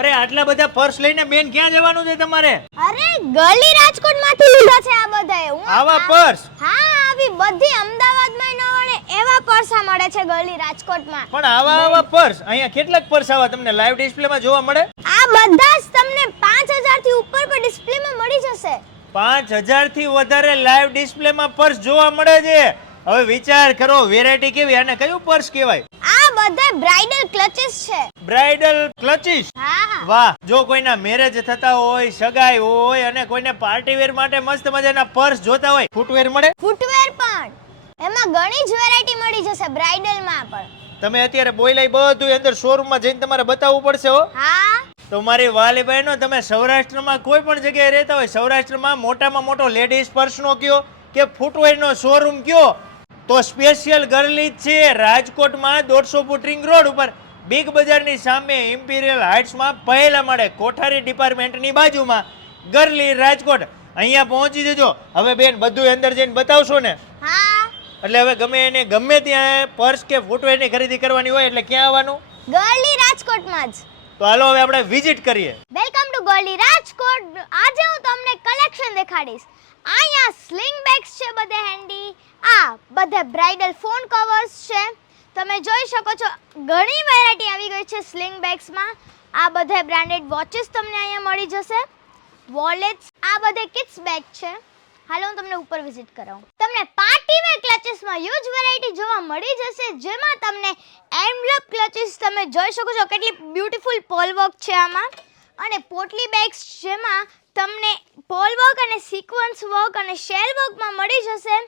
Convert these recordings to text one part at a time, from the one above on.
અરે આટલા બધા પર્સ લઈને બેન ક્યાં જવાનું છે તમારે? અરે ગલી રાજકોટમાંથી લીધા છે આ બધાએ. હું આવા પર્સ? હા આવી બધી અમદાવાદમાં ન મળે એવા પર્સા મળે છે ગલી રાજકોટમાં. પણ આવા આવા પર્સ? અહીંયા કેટલાક પર્સ આવા તમને લાઈવ ડિસ્પ્લેમાં જોવા મળે? આ બધા જ તમને પાંચ હજારથી ઉપર પર ડિસ્પ્લેમાં મળી જશે. પાંચ હજારથી વધારે લાઈવ ડિસ્પ્લેમાં પર્સ જોવા મળે છે. હવે વિચાર કરો વેરાયટી કેવી અને કયું પર્સ કહેવાય? બધા બ્રાઇડલ ક્લચીસ છે. બ્રાઇડલ ક્લચીસ હા. વાહ જો કોઈના મેરેજ થતા હોય સગાઈ હોય અને કોઈને પાર્ટી વેર માટે મસ્ત મજાના પર્સ જોતા હોય ફૂટવેર મળે? ફૂટવેર પણ. એમાં ઘણી જ વેરાયટી મળી જશે બ્રાઇડલમાં પણ. તમે અત્યારે બોઈલાઈ બધું અંદર શોરૂમમાં જઈને તમારે બતાવવું પડશે હો. હા. તો મારી વાલી બહેનો તમે સૌરાષ્ટ્રમાં કોઈ પણ જગ્યાએ રહેતા હોય સૌરાષ્ટ્રમાં મોટામાં મોટો લેડીઝ પર્સનો કયો કે ફૂટવેરનો શોરૂમ કયો? તો સ્પેશિયલ ગરલી છે. રાજકોટમાં દોઢસો ફૂટ રિંગ રોડ ઉપર બિગ બજારની સામે ઇમ્પિરિયલ હાઇટ્સમાં પહેલા મળે કોઠારી ડિપાર્ટમેન્ટની બાજુમાં ગર્લી રાજકોટ. અહીંયા પહોંચી જજો. હવે બેન બધું અંદર જઈને બતાવશો ને? હા. એટલે હવે ગમે એને ગમે ત્યાં પર્સ કે ફૂટવેરની ખરીદી કરવાની હોય એટલે ક્યાં આવવાનું? ગલી રાજકોટમાં જ. તો હાલો હવે આપણે વિઝિટ કરીએ. Welcome to Goldie Rajkot. આજે હું તમને કલેક્શન દેખાડીશ. અહીંયા સ્લિંગ બેગ્સ છે બધે હેન્ડી આ બધે બ્રાઇડલ ફોન કવર્સ છે. તમે જોઈ શકો છો, ઘણી વેરાયટી આવી ગઈ છે સ્લિંગ બેગ્સમાં આ બધે બ્રાન્ડેડ વોચિસ તમને અહીંયા મળી જશે. વોલેટ્સ આ બધે કિડ્સ બેગ છે. હાલો, હું તમને ઉપર વિઝિટ કરાવું. તમને પાર્ટી વેર ક્લચીસમાં યુઝ વેરાયટી જોવા મળી જશે, જેમાં તમને એન્વલપ ક્લચીસ તમે જોઈ શકો છો. કેટલી બ્યુટીફુલ પોલ વર્ક છે આમાં. અને પોટલી બેગ્સ જેમાં તમને પોલ વર્ક અને સિક્વન્સ વર્ક અને શેલ વર્કમાં મળી જશે.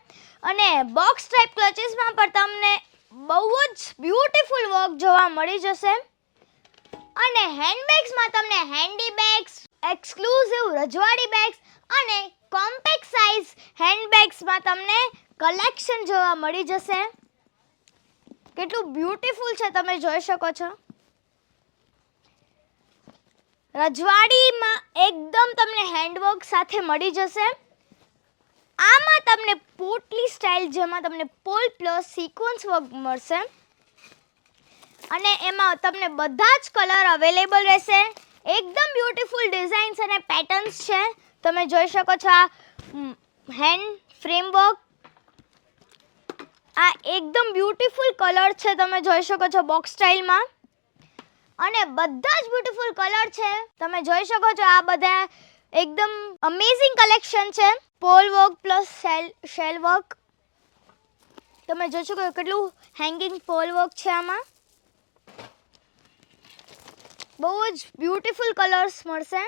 અને બોક્સ ટાઈપ ક્લચીસમાં પણ તમને બહુ જ બ્યુટીફુલ વર્ક જોવા મળી જશે. અને હેન્ડબેગ્સમાં તમને હેન્ડી બેગ્સ એક્સક્લુઝિવ રજવાડી બેગ્સ અને કોમ્પેક્ટ સાઇઝ હેન્ડબેગ્સમાં તમને કલેક્શન જોવા મળી જશે. કેટલું બ્યુટીફુલ છે તમે જોઈ શકો છો. રજવાડીમાં એકદમ તમને હેન્ડવર્ક સાથે મળી જશે. આમાં તમને પોટલી સ્ટાઇલ જેમાં તમને પોલ પ્લસ સિક્વન્સ વર્ક મળશે. અને એમાં તમને બધા જ કલર અવેલેબલ રહેશે. એકદમ બ્યુટીફુલ ડિઝાઇન્સ અને પેટર્ન્સ છે. તમે જોઈ શકો છો આ હેન્ડ ફ્રેમવર્ક આ એકદમ બ્યુટીફુલ કલર છે તમે જોઈ શકો છો બોક્સ સ્ટાઇલમાં અને બધા જ બ્યુટીફુલ કલર છે. તમે જોઈ શકો છો આ બધા એકદમ અમેઝિંગ કલેક્શન છે. Pearl work plus shell shell work તમે જોઈ શકો કેટલું હેંગિંગ પોલ વર્ક છે આમાં. બહુ જ બ્યુટીફુલ કલર્સ મળશે.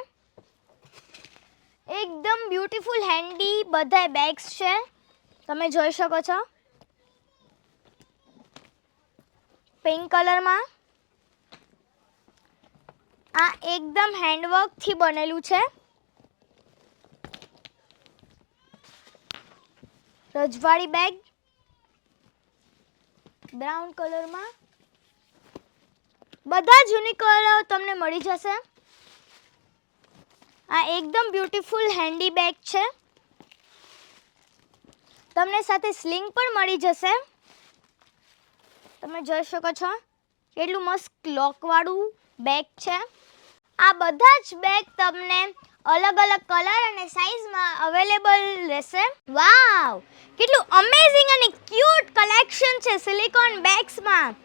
એકદમ બ્યુટીફુલ હેન્ડી બધા બેગ્સ છે. તમે જોઈ શકો છો. પિંક કલરમાં આ એકદમ હેન્ડવર્કથી બનેલું છે. રજવાડી બેગ બ્રાઉન કલરમાં બધા જ યુનિક કલર તમને મળી જશે. આ એકદમ બ્યુટીફુલ હેન્ડી બેગ છે. તમને સાથે સ્લિંગ પણ મળી જશે. તમે જોઈ શકો છો, કેટલું મસ્ત ક્લોકવાળું બેગ છે. આ બધા જ બેગ તમને અલગ અલગ કલર અને સાઇઝમાં અવેલેબલ રહેશે. વાવ કેટલું અમેઝિંગ અને ક્યુટ કલેક્શન છે સિલિકોન બેગ્સમાં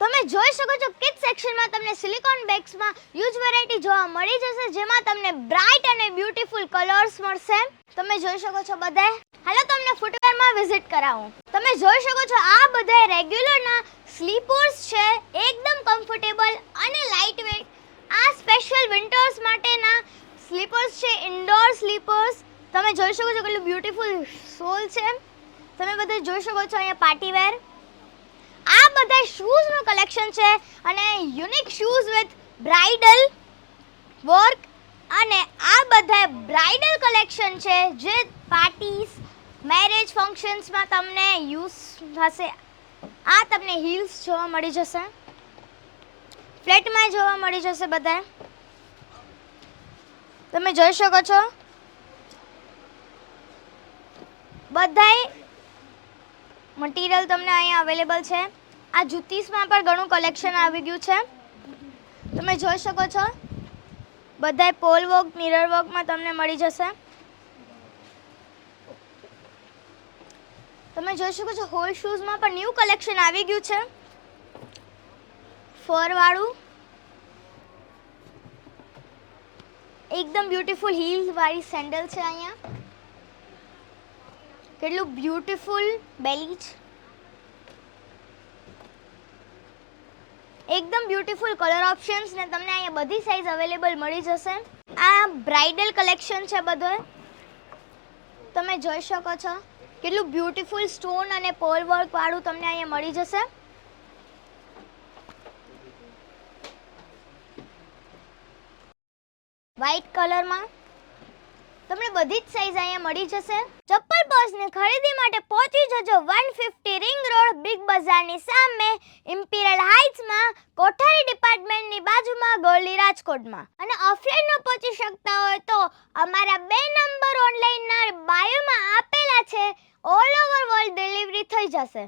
તમે જોઈ શકો છો કિડ સેક્શનમાં તમને સિલિકોન બેગ્સમાં યુઝ વેરાયટી જોવા મળી જશે, જેમાં તમને બ્રાઇટ અને બ્યુટીફુલ કલર્સ મળશે. તમે જોઈ શકો છો બધા હાલો તમને ફૂટવેરમાં વિઝિટ કરાવું. તમે જોઈ શકો છો આ બધા રેગ્યુલરના સ્લીપર્સ છે, એકદમ કમ્ફર્ટેબલ અને લાઇટ વિન્ટર્સ માટેના સ્લીપર્સ છે ઇન્ડોર સ્લીપર્સ તમે જોઈ શકો છો કેટલું બ્યુટીફુલ સોલ છે. તમે બધા જોઈ શકો છો અહીંયા પાર્ટી વેર આ બધા શૂઝનું કલેક્શન છે અને unique shoes with bridal work અને આ બધા બ્રાઇડલ કલેક્શન છે જે પાર્ટીસ મેરેજ ફંક્શન્સમાં તમને યુઝ થશે. આ તમને હીલ્સ જોવા મળી જશે. ફ્લેટમાં જોવા મળી જશે બધા તમે જોઈ શકો છો? બધાય મટીરિયલ તમને અહીંયા અવેલેબલ છે. આ જુતીસમાં પણ ઘણું કલેક્શન આવી ગયું છે. તમે જોઈ શકો છો? બધાય પોલ વર્ક મિરર વર્કમાં તમને મળી જશે. તમે જોઈ શકો છો હોલ શૂઝમાં પણ ન્યૂ કલેક્શન આવી ગયું છે. ફર એકદમ બ્યુટીફુલ હીલ વાળી સેન્ડલ છે અહીંયા. કેટલું બ્યુટીફુલ બેલી છે. એકદમ બ્યુટીફુલ કલર ઓપ્શન્સ ને તમને અહીંયા બધી સાઇઝ અવેલેબલ મળી જશે. આ બ્રાઇડલ કલેક્શન છે બધું. તમે જોઈ શકો છો. કેટલું બ્યુટીફુલ સ્ટોન અને પોલ વર્ક વાળું તમને અહીંયા મળી જશે. કલરમાં? તમને બધી જ સાઇઝ અહીંયા મળી જશે. ચપ્પલ પર્સની ખરીદી માટે પહોંચી જજો 150 રિંગ રોડ બિગ બજારની સામે ઇમ્પિરિયલ હાઇટ્સમાં કોઠારી ડિપાર્ટમેન્ટની બાજુમાં ગોલી રાજકોટમાં. અને ઓફલાઈન ન પહોંચી શકતા હોય તો અમારા બે નંબર ઓનલાઈનના બાયોમાં આપેલા છે. ઓલ ઓવર વર્લ્ડ ડિલિવરી થઈ જશે.